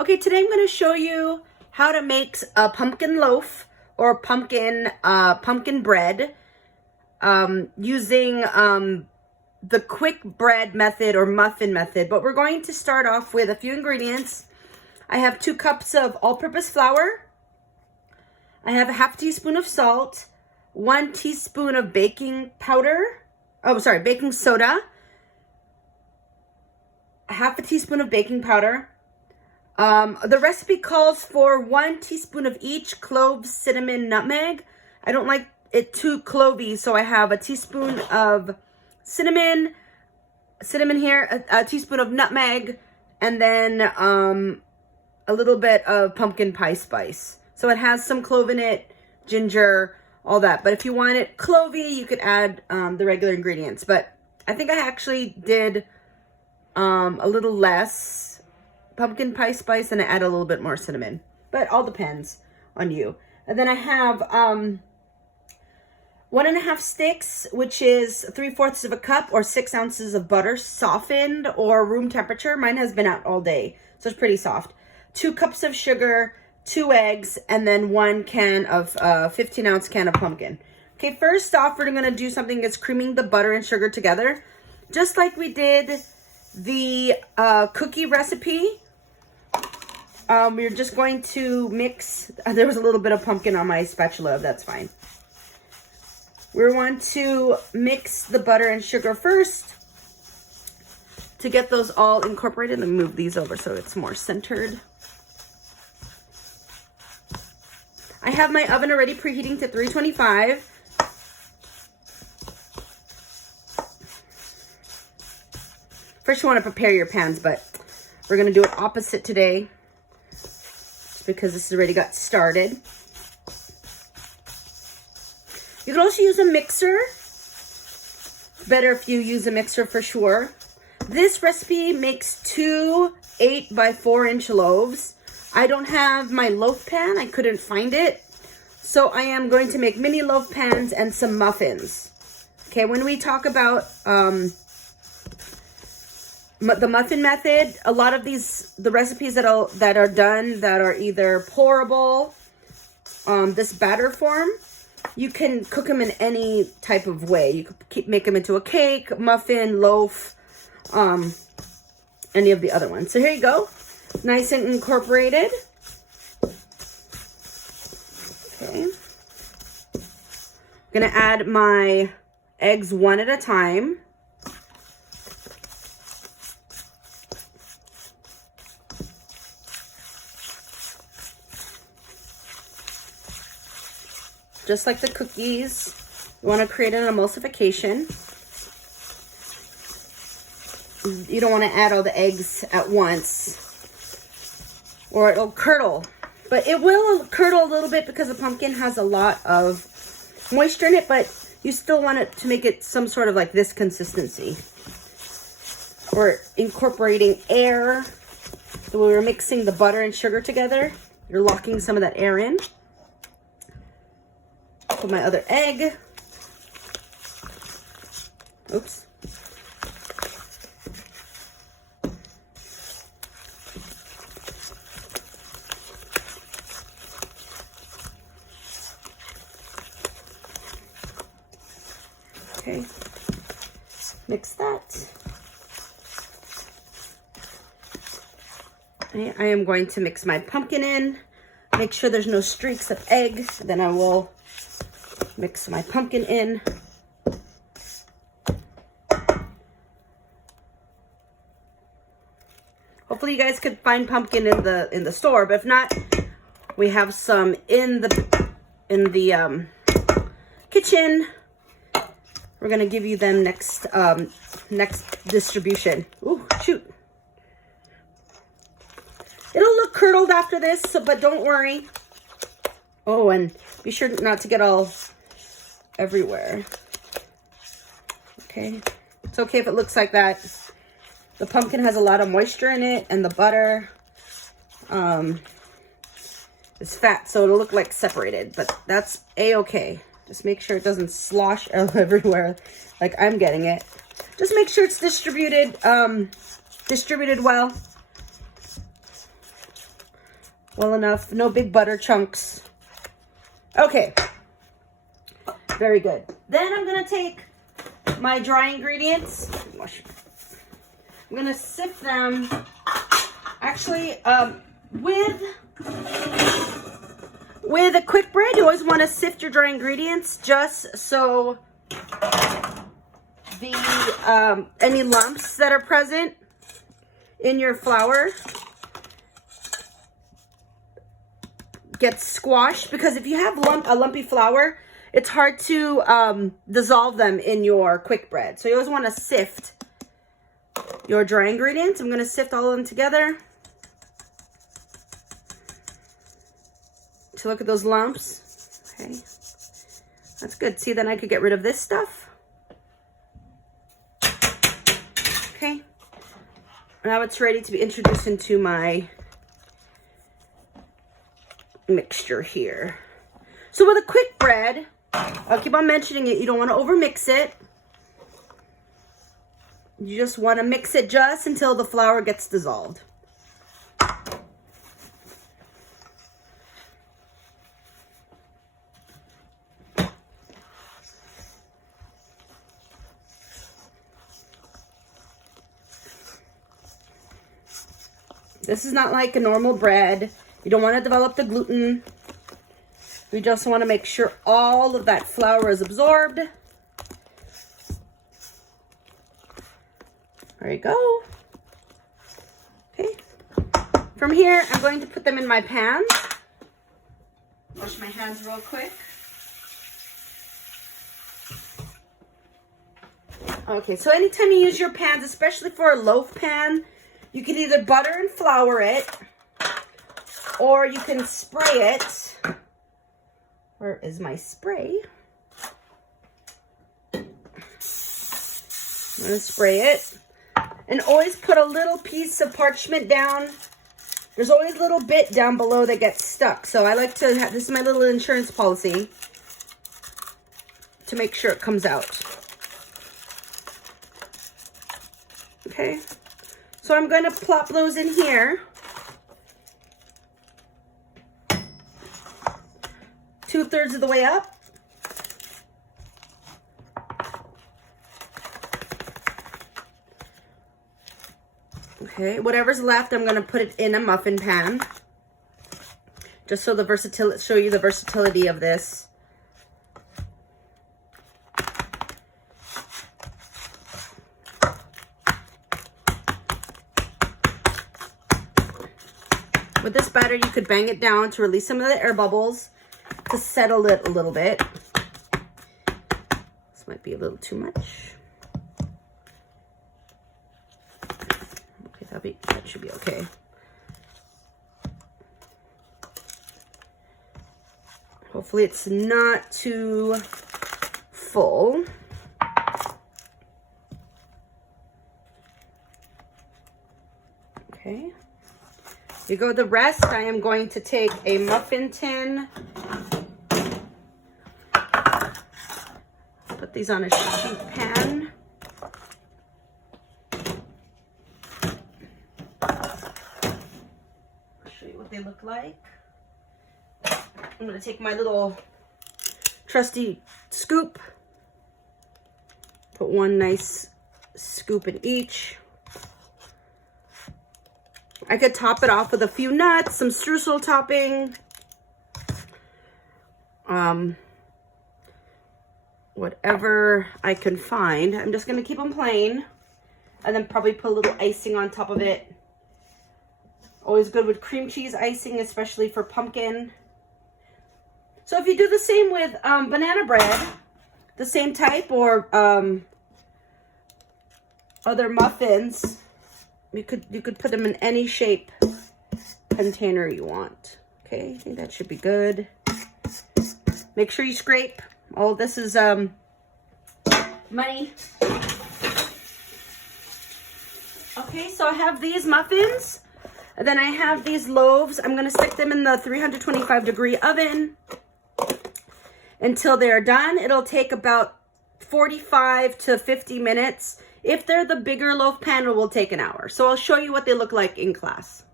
Okay, today I'm going to show you how to make a pumpkin loaf or pumpkin bread using the quick bread method or muffin method. But we're going to start off with a few ingredients. I have 2 cups of all-purpose flour. I have a half teaspoon of salt, 1 teaspoon of baking soda, half a teaspoon of baking powder. The recipe calls for 1 teaspoon of each: cloves, cinnamon, nutmeg. I don't like it too clovey, so I have a teaspoon of cinnamon here, a teaspoon of nutmeg, and then a little bit of pumpkin pie spice. So it has some clove in it, ginger, all that. But if you want it clovey, you could add the regular ingredients. But I think I actually did a little less pumpkin pie spice and I add a little bit more cinnamon, but all depends on you. And then I have 1.5 sticks, which is 3/4 of a cup or 6 ounces of butter, softened or room temperature. Mine has been out all day, so it's pretty soft. 2 cups of sugar, 2 eggs, and then 1 can of 15-ounce can of pumpkin. Okay, first off, we're gonna do something that's creaming the butter and sugar together, just like we did the cookie recipe. We're just going to mix. There was a little bit of pumpkin on my spatula. That's fine. We want to mix the butter and sugar first to get those all incorporated. Let me move these over so it's more centered. I have my oven already preheating to 325. First, you want to prepare your pans, but we're going to do it opposite today because this already got started. You can also use a mixer. Better if you use a mixer for sure. This recipe makes 2 8-by-4-inch loaves. I don't have my loaf pan. I couldn't find it. So I am going to make mini loaf pans and some muffins. Okay, when we talk about the muffin method, a lot of the recipes that are done that are either pourable, this batter form, you can cook them in any type of way. You could make them into a cake, muffin, loaf, any of the other ones. So here you go, nice and incorporated. Okay, I'm gonna add my eggs one at a time. Just like the cookies, you want to create an emulsification. You don't want to add all the eggs at once or it'll curdle. But it will curdle a little bit because the pumpkin has a lot of moisture in it, but you still want it to make it some sort of like this consistency. We're incorporating air. So we were mixing the butter and sugar together. You're locking some of that air in. Put my other egg. Oops. Okay. Mix that. Okay, I am going to mix my pumpkin in. Make sure there's no streaks of egg. Then I will mix my pumpkin in. Hopefully you guys could find pumpkin in the store, but if not, we have some in the kitchen. We're gonna give you them next distribution. Ooh, shoot. It'll look curdled after this, but don't worry. Oh, and be sure not to get all everywhere. Okay, it's okay if it looks like that. The pumpkin has a lot of moisture in it, and the butter is fat, so it'll look like separated, but that's a-okay. Just make sure it doesn't slosh everywhere like I'm getting it. Just make sure it's distributed well. well enough. No big butter chunks. Okay. Very good. Then I'm going to take my dry ingredients. I'm going to sift them. Actually, with a quick bread, you always want to sift your dry ingredients just so the any lumps that are present in your flour get squashed, because if you have a lumpy flour, it's hard to dissolve them in your quick bread. So you always want to sift your dry ingredients. I'm going to sift all of them together to look at those lumps. Okay, that's good. See, then I could get rid of this stuff. Okay, now it's ready to be introduced into my mixture here. So with a quick bread, I'll keep on mentioning it, you don't want to overmix it. You just want to mix it just until the flour gets dissolved. This is not like a normal bread. You don't want to develop the gluten. We just want to make sure all of that flour is absorbed. There you go. Okay. From here, I'm going to put them in my pan. Wash my hands real quick. Okay, so anytime you use your pans, especially for a loaf pan, you can either butter and flour it, or you can spray it. Where is my spray? I'm gonna spray it. And always put a little piece of parchment down. There's always a little bit down below that gets stuck. So I like to have, this is my little insurance policy, to make sure it comes out. Okay. So I'm going to plop those in here. 2/3 of the way up. Okay, whatever's left, I'm going to put it in a muffin pan. Just so the versatility, show you the versatility of this. With this batter, you could bang it down to release some of the air bubbles, to settle it a little bit. This might be a little too much. Okay, that should be okay. Hopefully it's not too full. Okay. You go the rest. I am going to take a muffin tin. Put these on a sheet pan. I'll show you what they look like. I'm going to take my little trusty scoop. Put one nice scoop in each. I could top it off with a few nuts, some streusel topping. Whatever I can find. I'm just going to keep them plain. And then probably put a little icing on top of it. Always good with cream cheese icing, especially for pumpkin. So if you do the same with banana bread, the same type, or other muffins, you could put them in any shape container you want. Okay, I think that should be good. Make sure you scrape. All this is money. Okay, so I have these muffins, and then I have these loaves. I'm gonna stick them in the 325-degree oven until they're done. It'll take about 45 to 50 minutes. If they're the bigger loaf pan, it will take an hour. So I'll show you what they look like in class.